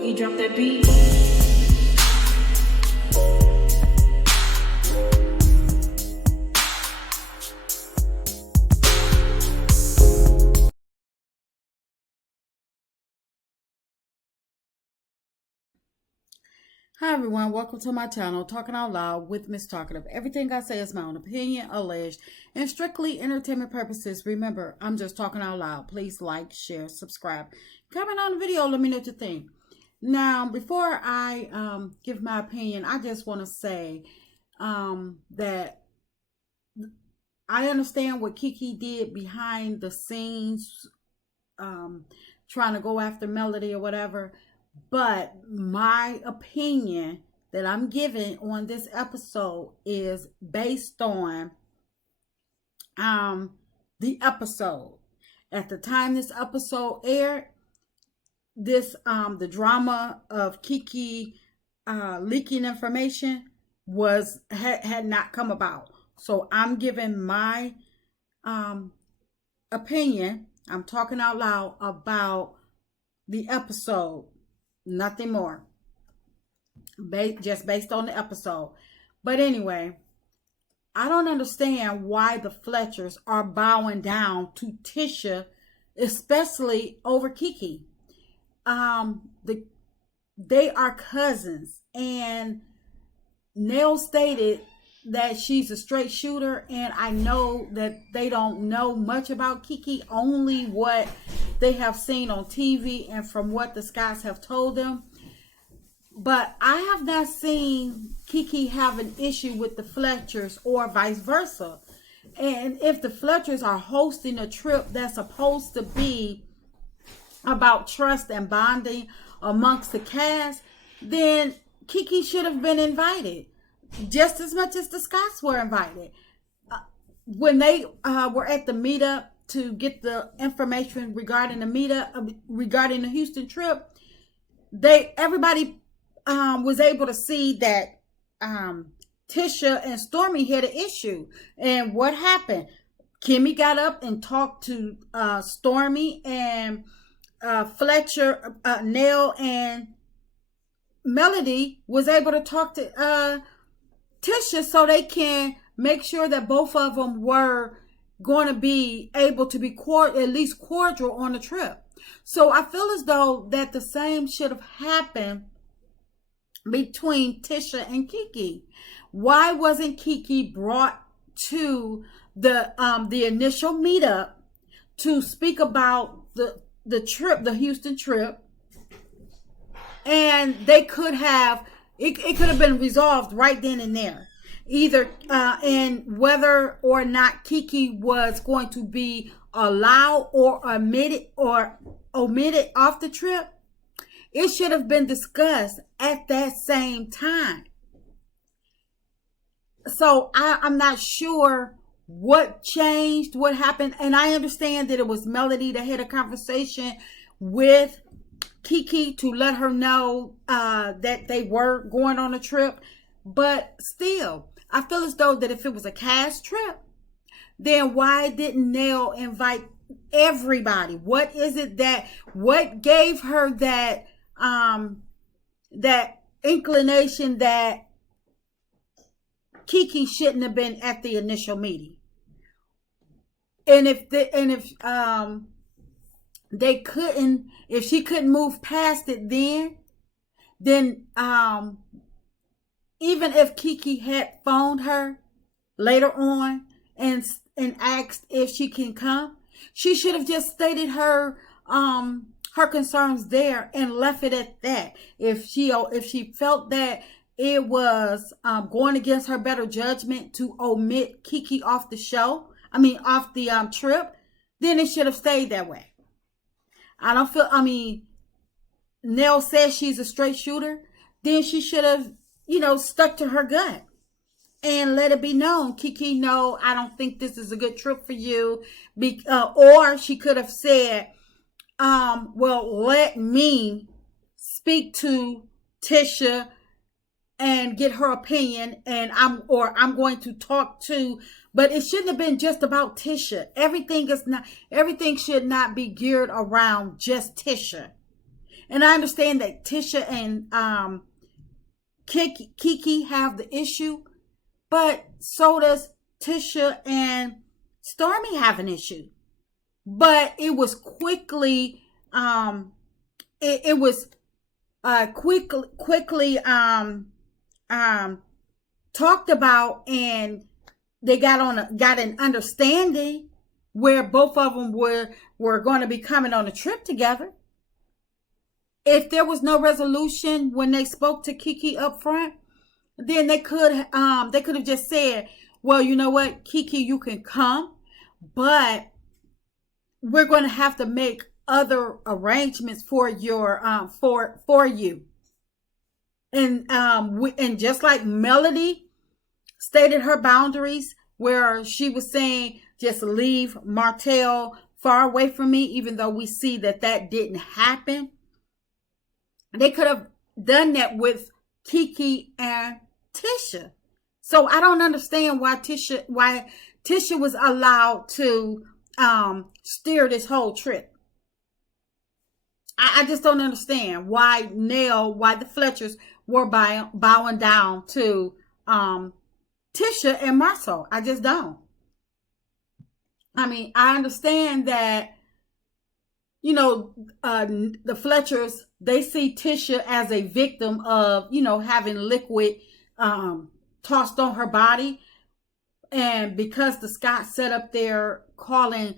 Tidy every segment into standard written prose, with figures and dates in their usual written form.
Boogie, drop that beat. Hi everyone, welcome to my channel, Talking Out Loud with Miss Talkative. Everything I say is my own opinion, alleged, and strictly entertainment purposes. Remember, I'm just talking out loud. Please like, share, subscribe, comment on the video, let me know what you think. Now, before I give my opinion, I just want to say that I understand what Kiki did behind the scenes, trying to go after Melody or whatever. But my opinion that I'm giving on this episode is based on the episode. At the time this episode aired, this the drama of Kiki leaking information had not come about. So I'm giving my opinion. I'm talking out loud about the episode. Nothing more. Just based on the episode. But anyway, I don't understand why the Fletchers are bowing down to Tisha, especially over Kiki. They are cousins, and NELL stated that she's a straight shooter, and I know that they don't know much about Kiki, only what they have seen on TV and from what the Scotts have told them. But I have not seen Kiki have an issue with the Fletchers or vice versa. And if the Fletchers are hosting a trip that's supposed to be about trust and bonding amongst the cast, then Kiki should have been invited just as much as the Scotts were invited. When they were at the meetup to get the information regarding the meetup, regarding the Houston trip, everybody was able to see that Tisha and Stormy had an issue. And what happened? Kimmy got up and talked to Stormy, and Fletcher, NELL, and Melody was able to talk to Tisha so they can make sure that both of them were going to be able to be at least cordial on the trip. So I feel as though that the same should have happened between Tisha and Kiki. Why wasn't Kiki brought to the initial meetup to speak about the trip, the Houston trip? And they could have, it could have been resolved right then and there. Either in whether or not Kiki was going to be allowed or omitted off the trip. It should have been discussed at that same time. So I'm not sure what changed, what happened. And I understand that it was Melody that had a conversation with Kiki to let her know that they were going on a trip. But still, I feel as though that if it was a cast trip, then why didn't NELL invite everybody? What is it what gave her that that inclination that Kiki shouldn't have been at the initial meeting? And if she couldn't move past it then even if Kiki had phoned her later on and asked if she can come, she should have just stated her concerns there and left it at that. If she felt that it was going against her better judgment to omit Kiki off the off the trip, then it should have stayed that way. NELL says she's a straight shooter, then she should have, stuck to her gut and let it be known, Kiki, no, I don't think this is a good trip for you. Or she could have said, well, let me speak to Tisha and get her opinion, and I'm going to talk to, but it shouldn't have been just about Tisha. Everything should not be geared around just Tisha. And I understand that Tisha and Kiki have the issue, but so does Tisha and Stormy have an issue. But it was quickly it was quickly talked about, and they got an understanding where both of them were going to be coming on a trip together. If there was no resolution when they spoke to Kiki up front, then they could have just said, well, you know what, Kiki, you can come, but we're going to have to make other arrangements for your for you. And just like Melody stated her boundaries, where she was saying, just leave Martell far away from me, even though we see that didn't happen. They could have done that with Kiki and Tisha. So I don't understand why Tisha was allowed to steer this whole trip. I just don't understand why the Fletchers were bowing down to Tisha and Marcel. I just don't. I mean, I understand that, you know, the Fletchers, they see Tisha as a victim of, you know, having liquid tossed on her body. And because the Scotts set up there calling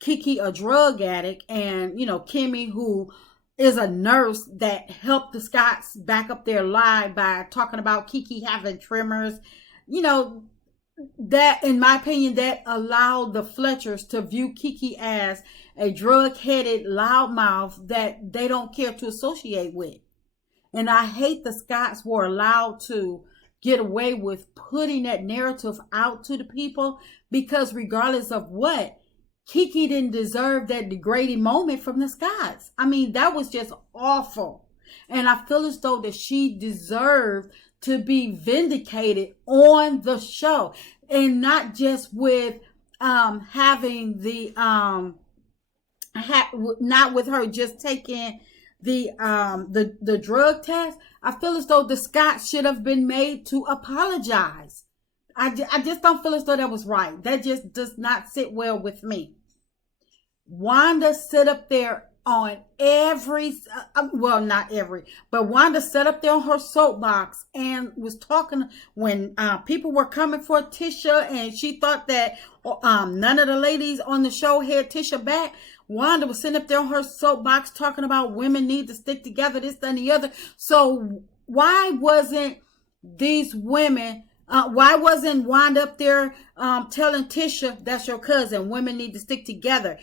Kiki a drug addict, and, you know, Kimmy, who is a nurse that helped the Scotts back up their lie by talking about Kiki having tremors, you know, that, in my opinion, that allowed the Fletchers to view Kiki as a drug-headed loudmouth that they don't care to associate with. And I hate the Scotts were allowed to get away with putting that narrative out to the people, because regardless of what, Kiki didn't deserve that degrading moment from the Scotts. I mean, that was just awful. And I feel as though that she deserved to be vindicated on the show, and not just with having the not with her just taking the drug test. I feel as though the Scotts should have been made to apologize. I just don't feel as though that was right. That just does not sit well with me. Wanda sit up there on Wanda sat up there on her soapbox and was talking when people were coming for Tisha, and she thought that none of the ladies on the show had Tisha back. Wanda was sitting up there on her soapbox talking about women need to stick together, this, that, and the other. So why wasn't these women, why wasn't Wanda up there telling Tisha, that's your cousin, women need to stick together?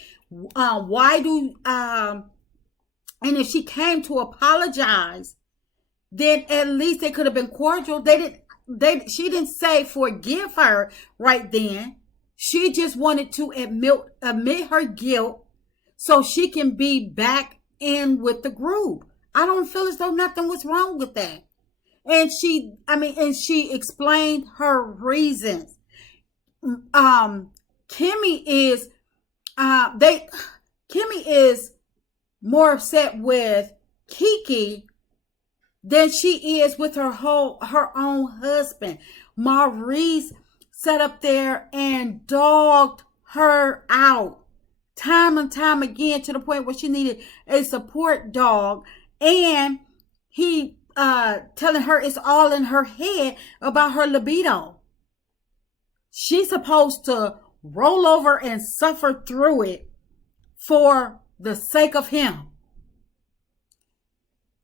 And if she came to apologize, then at least they could have been cordial. She didn't say forgive her right then. She just wanted to admit her guilt so she can be back in with the group. I don't feel as though nothing was wrong with that. And she explained her reasons. Kimmy is more upset with Kiki than she is with her own husband. Maurice sat up there and dogged her out time and time again, to the point where she needed a support dog, and he telling her it's all in her head about her libido. She's supposed to roll over and suffer through it for the sake of him.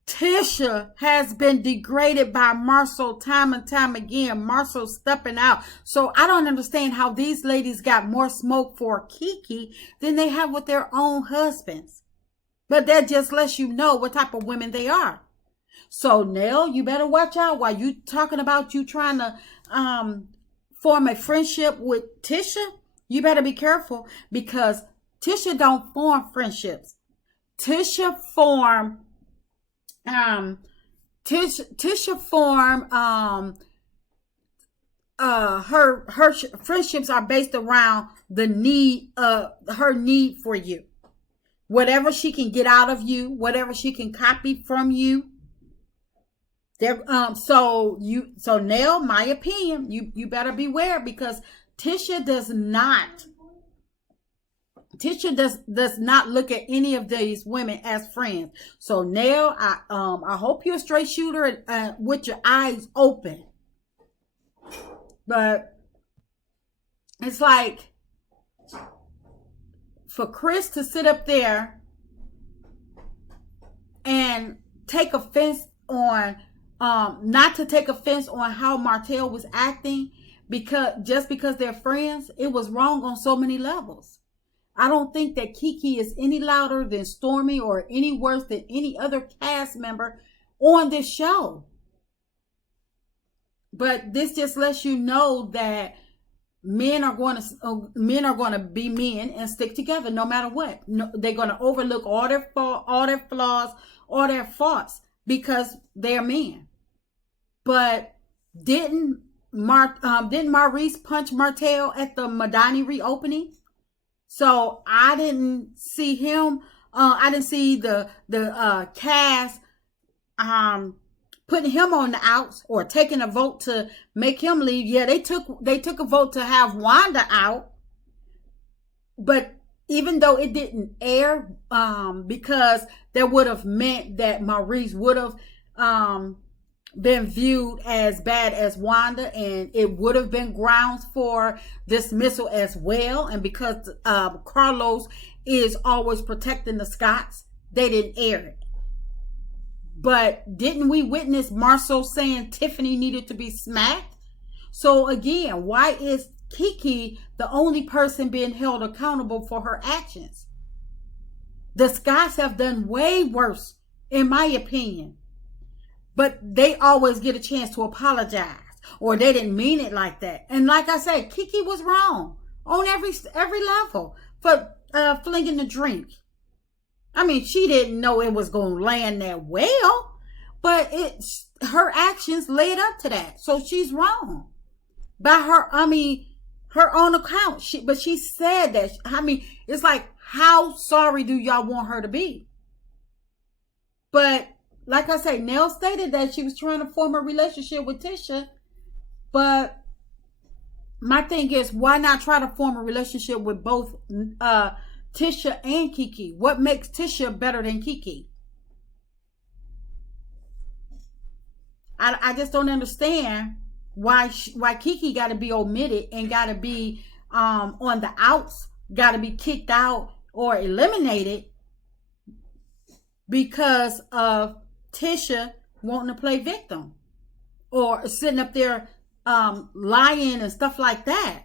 Tisha has been degraded by Marcel time and time again. Marcel stepping out. So I don't understand how these ladies got more smoke for Kiki than they have with their own husbands. But that just lets you know what type of women they are. So NELL, you better watch out while you talking about you trying to form a friendship with Tisha. You better be careful, because Tisha don't form friendships. Tisha form her friendships are based around the need her need for you. whatever she can get out of you, whatever she can copy from you. There, so Nell, my opinion, you better beware, because Tisha does not look at any of these women as friends. So Nell, I hope you're a straight shooter with your eyes open. But it's like, for Chris to sit up there and take offense on, not to take offense on how Martell was acting, just because they're friends, it was wrong on so many levels. I don't think that Kiki is any louder than Stormy or any worse than any other cast member on this show. But this just lets you know that men are going to be men and stick together no matter what. No, they're going to overlook all their flaws, all their faults, because they're men. But didn't Maurice punch Martell at the Madani reopening? So I didn't see him. I didn't see the cast putting him on the outs or taking a vote to make him leave. Yeah, they took a vote to have Wanda out, but even though it didn't air, because that would have meant that Maurice would have been viewed as bad as Wanda, and it would have been grounds for dismissal as well. And because Carlos is always protecting the Scotts, they didn't air it. But didn't we witness Marceau saying Tiffany needed to be smacked? So again, why is Kiki the only person being held accountable for her actions? The Scotts have done way worse, in my opinion. But they always get a chance to apologize, or they didn't mean it like that. And like I said, Kiki was wrong on every level for flinging the drink. I mean, she didn't know it was going to land that well, but her actions led up to that. So she's wrong by her own account. But she said that. I mean, it's like, how sorry do y'all want her to be? But like I say, Nell stated that she was trying to form a relationship with Tisha. But my thing is, why not try to form a relationship with both Tisha and Kiki? What makes Tisha better than Kiki? I just don't understand why Kiki got to be omitted and got to be on the outs, got to be kicked out or eliminated because of Tisha wanting to play victim or sitting up there lying and stuff like that.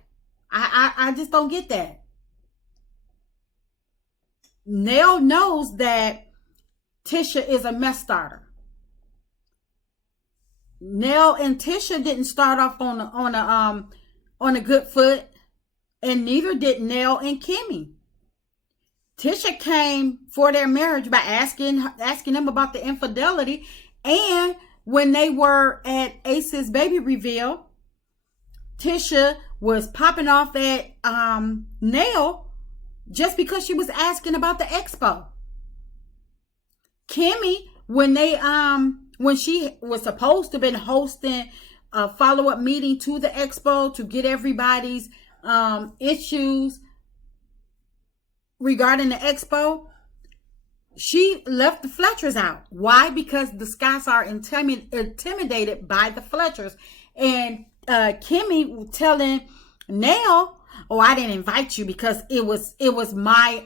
I just don't get that. Nell knows that Tisha is a mess starter. Nell and Tisha didn't start off on a good foot, and neither did Nell and Kimmy. Tisha came for their marriage by asking them about the infidelity, and when they were at Ace's baby reveal, Tisha was popping off at Nell just because she was asking about the expo. Kimmy, when she was supposed to have been hosting a follow-up meeting to the expo to get everybody's issues regarding the expo, she left the Fletchers out. Why? Because the Scotts are intimidated by the Fletchers. And Kimmy telling Nell, "Oh, I didn't invite you because it was my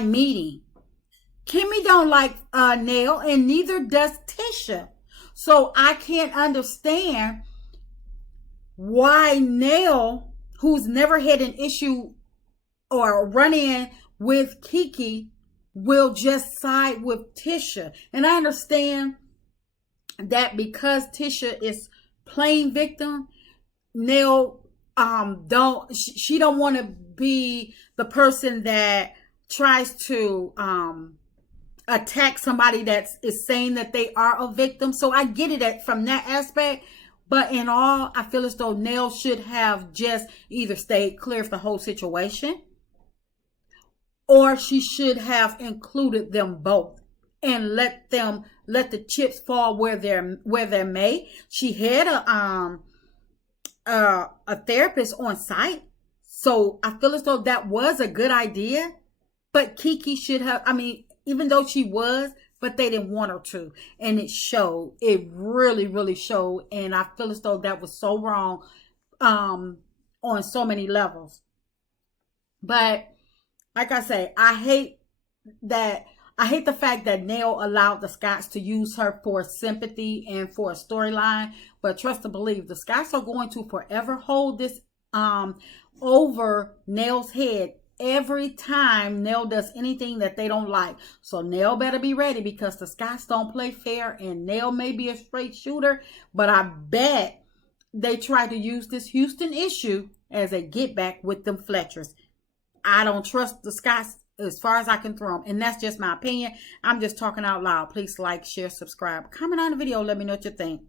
meeting." Kimmy don't like Nell, and neither does Tisha. So I can't understand why Nell, who's never had an issue or run-in with Kiki, will just side with Tisha. And I understand that because Tisha is playing victim, Nell don't want to be the person that tries to attack somebody that is saying that they are a victim. So I get it from that aspect. But in all, I feel as though Nell should have just either stayed clear of the whole situation, or she should have included them both and let the chips fall where they may. She had a therapist on site, so I feel as though that was a good idea. But Kiki should have, I mean, even though she was, but they didn't want her to. And it showed. It really, really showed. And I feel as though that was so wrong on so many levels. But like I say, I hate the fact that NELL allowed the Scotts to use her for sympathy and for a storyline. But trust and believe, the Scotts are going to forever hold this over NELL's head every time NELL does anything that they don't like. So NELL better be ready, because the Scotts don't play fair, and NELL may be a straight shooter, but I bet they try to use this Houston issue as a get back with them Fletchers. I don't trust the Scotts as far as I can throw them. And that's just my opinion. I'm just talking out loud. Please like, share, subscribe, comment on the video. Let me know what you think.